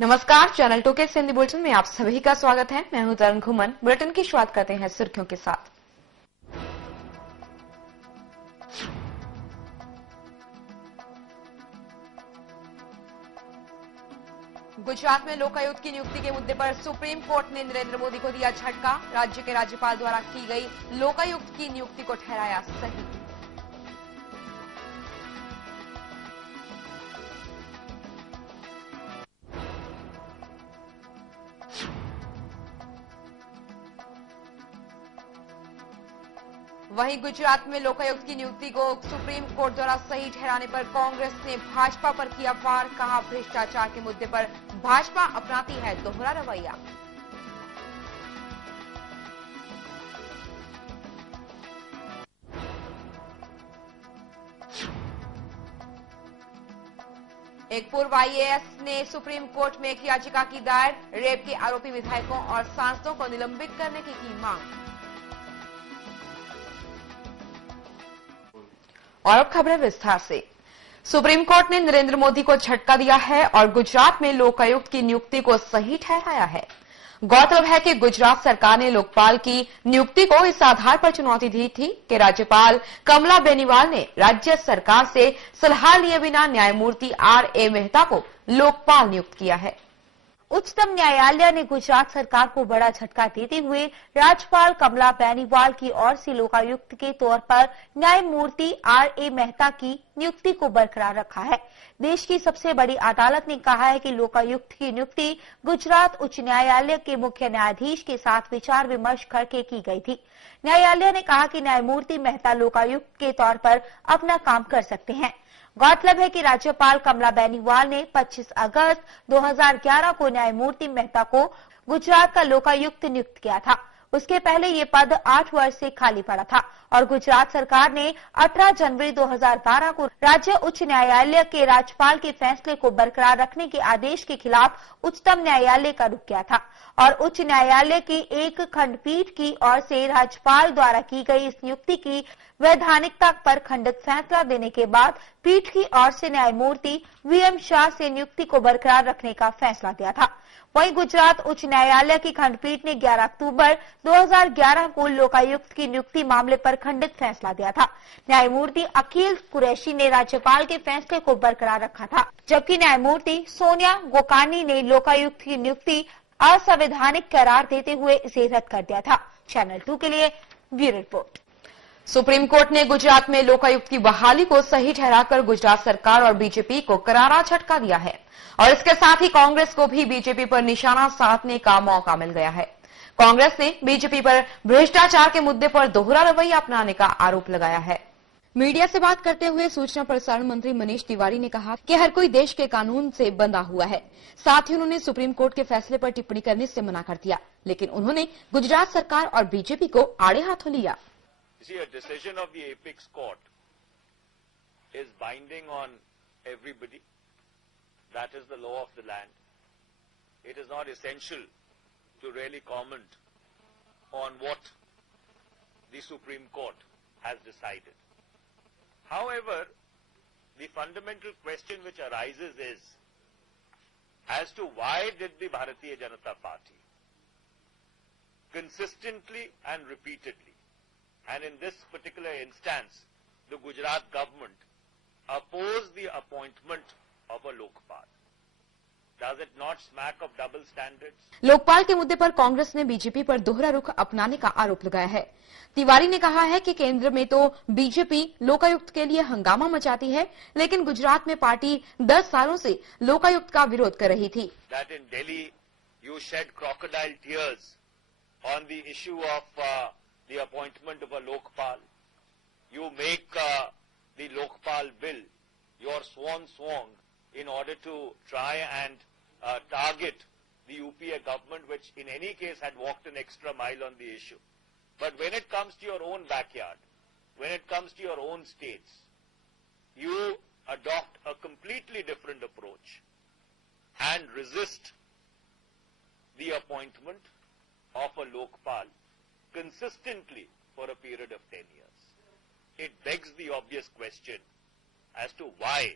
नमस्कार, चैनल 2 के हिंदी बुलेटिन में आप सभी का स्वागत है। मैं हूं तरन घुमन। बुलेटिन की शुरुआत करते हैं सुर्खियों के साथ। गुजरात में लोकायुक्त की नियुक्ति के मुद्दे पर सुप्रीम कोर्ट ने नरेंद्र मोदी को दिया झटका। राज्य के राज्यपाल द्वारा की गई लोकायुक्त की नियुक्ति को ठहराया सही। वहीं गुजरात में लोकायुक्त की नियुक्ति को सुप्रीम कोर्ट द्वारा सही ठहराने पर कांग्रेस ने भाजपा पर किया वार। कहा, भ्रष्टाचार के मुद्दे पर भाजपा अपनाती है दोहरा रवैया। एक पूर्व आईएएस ने सुप्रीम कोर्ट में एक याचिका की दायर। रेप के आरोपी विधायकों और सांसदों को निलंबित करने की मांग। और अब खबरें विस्तार से। सुप्रीम कोर्ट ने नरेंद्र मोदी को झटका दिया है और गुजरात में लोकायुक्त की नियुक्ति को सही ठहराया है। गौरतलब है कि गुजरात सरकार ने लोकपाल की नियुक्ति को इस आधार पर चुनौती दी थी कि राज्यपाल कमला बेनीवाल ने राज्य सरकार से सलाह लिए बिना न्यायमूर्ति आर.ए. मेहता को लोकपाल नियुक्त किया है। उच्चतम न्यायालय ने गुजरात सरकार को बड़ा झटका देते हुए राज्यपाल कमला बेनीवाल की ओर से लोकायुक्त के तौर पर न्यायमूर्ति आर.ए. मेहता की नियुक्ति को बरकरार रखा है। देश की सबसे बड़ी अदालत ने कहा है कि लोकायुक्त की नियुक्ति गुजरात उच्च न्यायालय के मुख्य न्यायाधीश के साथ विचार विमर्श करके की गई थी। न्यायालय ने कहा कि न्यायमूर्ति मेहता लोकायुक्त के तौर पर अपना काम कर सकते हैं। गौरतलब है कि राज्यपाल कमला बेनीवाल ने 25 अगस्त 2011 को न्यायमूर्ति मेहता को गुजरात का लोकायुक्त नियुक्त किया था। उसके पहले ये पद 8 वर्ष से खाली पड़ा था और गुजरात सरकार ने 18 जनवरी 2012 को राज्य उच्च न्यायालय के राज्यपाल के फैसले को बरकरार रखने के आदेश के खिलाफ उच्चतम न्यायालय का रुख किया था और उच्च न्यायालय की एक खंडपीठ की ओर से राज्यपाल द्वारा की गई इस नियुक्ति की वैधानिकता पर खंडित फैसला देने के बाद पीठ की ओर से न्यायमूर्ति वी.एम. शाह से नियुक्ति को बरकरार रखने का फैसला दिया था। वहीं गुजरात उच्च न्यायालय की खंडपीठ ने 11 अक्टूबर 2011 को लोकायुक्त की नियुक्ति मामले पर खंडित फैसला दिया था। न्यायमूर्ति अकील कुरैशी ने राज्यपाल के फैसले को बरकरार रखा था, जबकि न्यायमूर्ति सोनिया गोकानी ने लोकायुक्त की नियुक्ति असंवैधानिक करार देते हुए इसे रद्द कर दिया था। चैनल 2 के लिए ब्यूरो रिपोर्ट। सुप्रीम कोर्ट ने गुजरात में लोकायुक्त की बहाली को सही ठहराकर गुजरात सरकार और बीजेपी को करारा झटका दिया है और इसके साथ ही कांग्रेस को भी बीजेपी पर निशाना साधने का मौका मिल गया है। कांग्रेस ने बीजेपी पर भ्रष्टाचार के मुद्दे पर दोहरा रवैया अपनाने का आरोप लगाया है। मीडिया से बात करते हुए सूचना प्रसारण मंत्री मनीष तिवारी ने कहा कि हर कोई देश के कानून से बंधा हुआ है। साथ ही उन्होंने सुप्रीम कोर्ट के फैसले पर टिप्पणी करने से मना कर दिया, लेकिन उन्होंने गुजरात सरकार और बीजेपी को आड़े हाथों लिया। See, a decision of the apex court is binding on everybody. That is the law of the land. It is not essential to really comment on what the Supreme Court has decided. However, the fundamental question which arises is as to why did the Bharatiya Janata Party consistently and repeatedly, and in this particular instance, the Gujarat government opposed the appointment of a Lokpal. Does it not smack of double standards? Lokpal के मुद्दे पर कांग्रेस ने BJP पर दोहरा रुख अपनाने का आरोप लगाया है। तिवारी ने कहा है कि केंद्र में तो बीजेपी लोकायुक्त के लिए हंगामा मचाती है, लेकिन गुजरात में पार्टी 10 सालों से लोकायुक्त का विरोध कर रही थी। That in Delhi you shed crocodile tears on the issue of the appointment of a Lokpal. You make the Lokpal bill your swan song in order to try and target the UPA government, which in any case had walked an extra mile on the issue. But when it comes to your own backyard, when it comes to your own states, you adopt a completely different approach and resist the appointment of a Lokpal consistently for a period of 10 years. It begs the obvious question as to why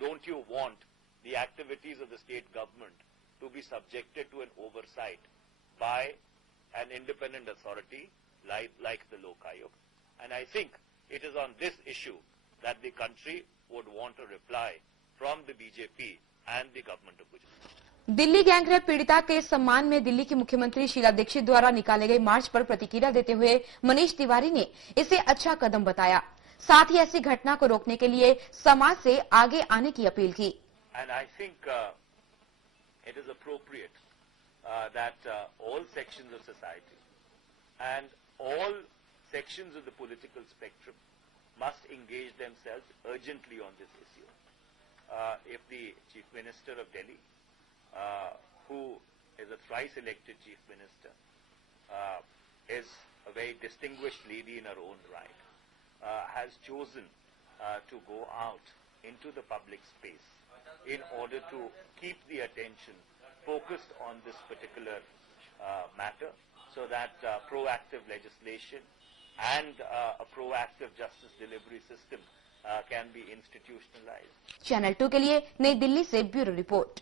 don't you want the activities of the state government to be subjected to an oversight by an independent authority like the Lok Ayog. And I think it is on this issue that the country would want a reply from the BJP and the government of Gujarat. Delhi gang rape पीड़िता के सम्मान में दिल्ली की मुख्यमंत्री शीला दीक्षित द्वारा निकाले गए मार्च पर प्रतिक्रिया देते हुए मनीष तिवारी ने इसे अच्छा कदम बताया। साथ ही ऐसी घटना को रोकने के लिए समाज से आगे आने की अपील की। And I think it is appropriate that all sections of society and all sections of the political spectrum must engage themselves urgently on this issue. If the Chief Minister of Delhi, who is a thrice-elected Chief Minister, is a very distinguished lady in her own right, has chosen to go out into the public space in order to keep the attention focused on this particular matter, so that proactive legislation and a proactive justice delivery system can be institutionalized. Channel 2 के लिए नई दिल्ली से bureau report.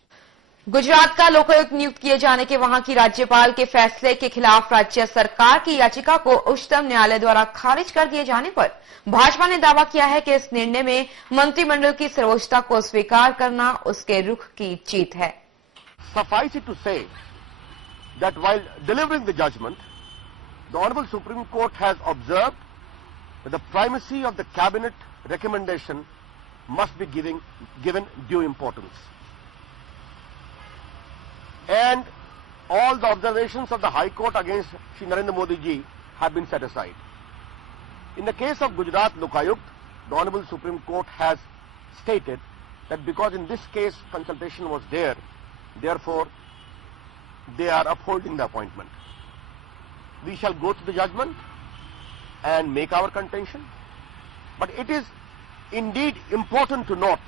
Gujarat का लोकायुक्त नियुक्त किए जाने के वहां की राज्यपाल के फैसले के खिलाफ राज्य सरकार की याचिका को उच्चतम न्यायालय द्वारा खारिज कर दिए जाने पर भाजपा ने दावा किया है कि इस निर्णय में मंत्रिमंडल की सर्वोच्चता को स्वीकार करना उसके रुख की जीत है। Suffice it to say that while delivering the judgment, the Honorable Supreme Court has observed that the primacy of the cabinet recommendation must be given due importance. And all the observations of the High Court against Shri Narendra Modi ji have been set aside. In the case of Gujarat Lokayukt, the Honorable Supreme Court has stated that because in this case consultation was there, therefore they are upholding the appointment. We shall go to the judgment and make our contention. But it is indeed important to note,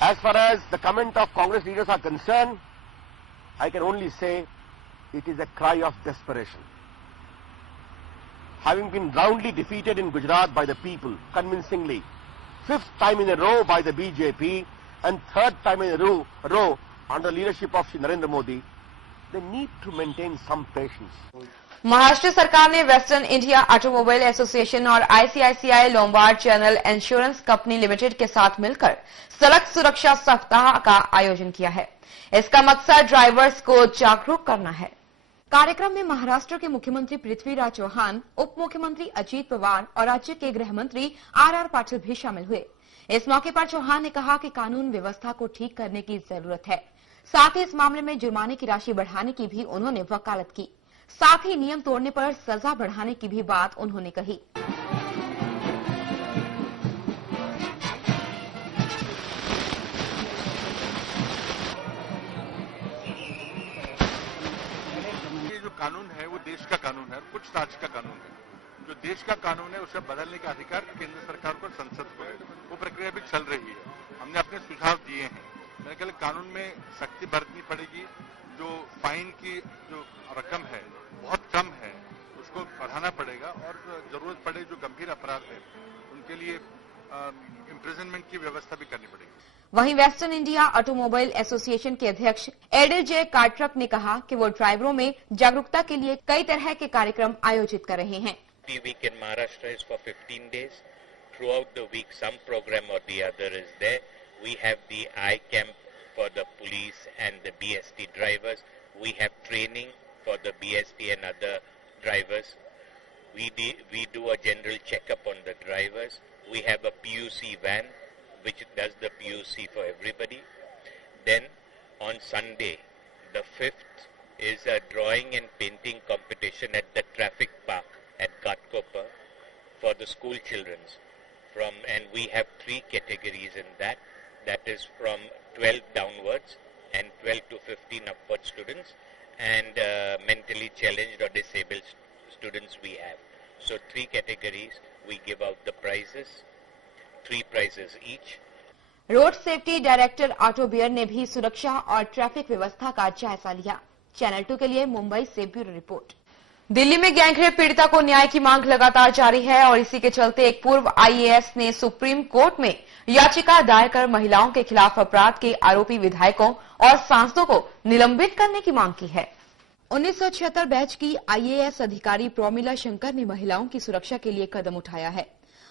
as far as the comment of Congress leaders are concerned, I can only say it is a cry of desperation. Having been roundly defeated in Gujarat by the people convincingly, 5th time in a row by the BJP and 3rd time in a row under the leadership of Shri Narendra Modi, they need to maintain some patience. Maharashtra सरकार ने western India automobile association और ICICI Lombard general insurance company limited के साथ मिलकर सड़क सुरक्षा सप्ताह का आयोजन किया है। इसका मकसद ड्राइवर्स को जागरूक करना है। कार्यक्रम में महाराष्ट्र के मुख्यमंत्री पृथ्वीराज चौहान, उप मुख्यमंत्री अजीत पवार और राज्य के गृह मंत्री आर पाटिल भी शामिल हुए। इस मौके पर चौहान ने कहा कि कानून व्यवस्था को ठीक करने की जरूरत है। साथ ही इस मामले में जुर्माने की राशि बढ़ाने की भी उन्होंने वकालत की। साथ ही नियम तोड़ने पर सजा बढ़ाने की भी बात उन्होंने कही। ये जो कानून है वो देश का कानून है, कुछ राज्य का कानून है। जो देश का कानून है उसे बदलने का अधिकार केंद्र सरकार को, संसद को है। वो प्रक्रिया भी चल रही है। हमने अपने सुझाव दिए हैं। मेरे ख्याल कानून में सख्ती बरतनी पड़ेगी। जो फाइन की जो रकम है बहुत कम है, उसको बढ़ाना पड़ेगा और जरूरत पड़े जो गंभीर अपराध है उनके लिए इम्प्रिजनमेंट की व्यवस्था भी करनी पड़ेगी। वहीं वेस्टर्न इंडिया ऑटोमोबाइल एसोसिएशन के अध्यक्ष एडिल जे कार्ट्रक ने कहा कि वो ड्राइवरों में जागरूकता के लिए कई तरह के कार्यक्रम आयोजित कर रहे हैं। The week in Maharashtra is for 15 days. Throughout the week, some program or the other is there. We have the eye camp for the police and the BST drivers. We have training for the BST and other drivers. We do a general checkup on the drivers. We have a PUC van which does the PUC for everybody. Then on Sunday, the 5th, is a drawing and painting competition at the traffic park at Ghatkopar for the school children. and we have 3 categories in that. That is from 12 downwards and 12 to 15 upward students, and mentally challenged or disabled students we have. So 3 categories, we give out the prizes, 3 prizes each. Road safety director ऑटो बियर ने भी सुरक्षा और traffic व्यवस्था का जायजा लिया। चैनल 2 के लिए मुंबई से ब्यूरो रिपोर्ट। दिल्ली में गैंगरेप पीड़िता को न्याय की मांग लगातार जारी है और इसी के चलते एक पूर्व आईएएस ने सुप्रीम कोर्ट में याचिका दायर कर महिलाओं के खिलाफ अपराध के आरोपी विधायकों और सांसदों को निलंबित करने की मांग की है। 1976 बैच की आईएएस अधिकारी प्रमिला शंकर ने महिलाओं की सुरक्षा के लिए कदम उठाया है।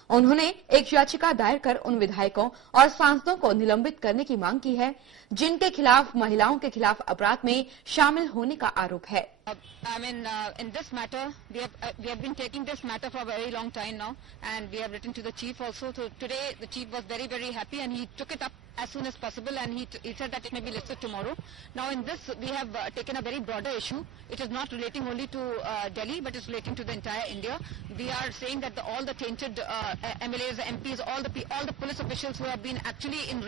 उन्होंने एक याचिका दायर कर उन विधायकों और सांसदों को निलंबित करने की मांग की है जिनके खिलाफ महिलाओं के खिलाफ अपराध में शामिल होने का आरोप है। In this matter, we have been taking this matter for a very long time now, and we have written to the chief also. So today, the chief was very, very happy, and he took it up as soon as possible, and he said that it may be listed tomorrow. Now, in this, we have taken a very broader issue. It is not relating only to Delhi, but it's relating to the entire India. We are saying that all the tainted MLAs, MPs, all the police officials who have been actually in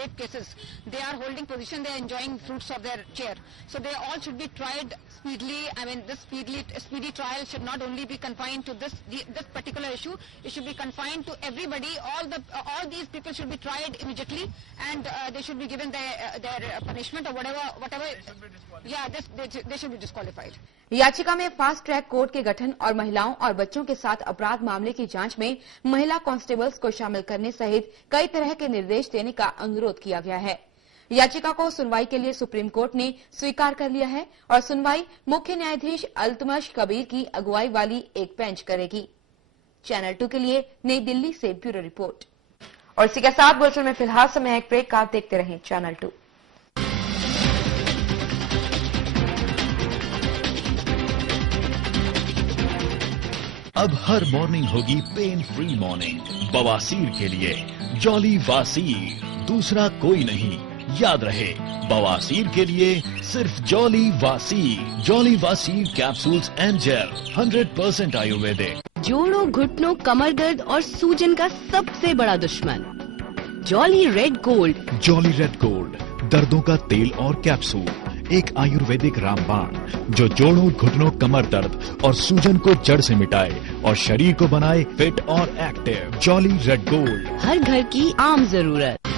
rape cases, they are holding position. They are enjoying fruits of their chair. So they all should be tried speedily. This speedy trial should not only be confined to this particular issue. It should be confined to everybody. All these people should be tried immediately, and they should be given their punishment or whatever. Yeah, they should be disqualified. याचिका में fast track court के गठन और महिलाओं और बच्चों के साथ अपराध मामले की जांच में महिला कांस्टेबल्स को शामिल करने सहित कई तरह के निर्देश देने का अनुरोध किया गया है। याचिका को सुनवाई के लिए सुप्रीम कोर्ट ने स्वीकार कर लिया है और सुनवाई मुख्य न्यायाधीश अल्तमश कबीर की अगुवाई वाली एक बेंच करेगी। चैनल 2 के लिए नई दिल्ली से ब्यूरो रिपोर्ट। और इसी के साथ बुलेटिन में फिलहाल समय एक ब्रेक का। देखते रहें चैनल 2। अब हर मॉर्निंग होगी पेन फ्री मॉर्निंग। बवासीर के लिए जॉली वासीर, दूसरा कोई नहीं। याद रहे, बवासीर के लिए सिर्फ Jolly Vasir. Jolly Vasir capsules and gel 100% ayurvedic. जोड़ों, घुटनों, कमर दर्द और सूजन का सबसे बड़ा दुश्मन Jolly red gold. Jolly red gold, दर्दों का तेल और कैप्सूल, एक आयुर्वेदिक रामबाण जो जोड़ों, घुटनों, कमर दर्द और सूजन को जड़ से मिटाए और शरीर को बनाए फिट और एक्टिव। जॉली रेड गोल्ड, हर घर की आम जरूरत।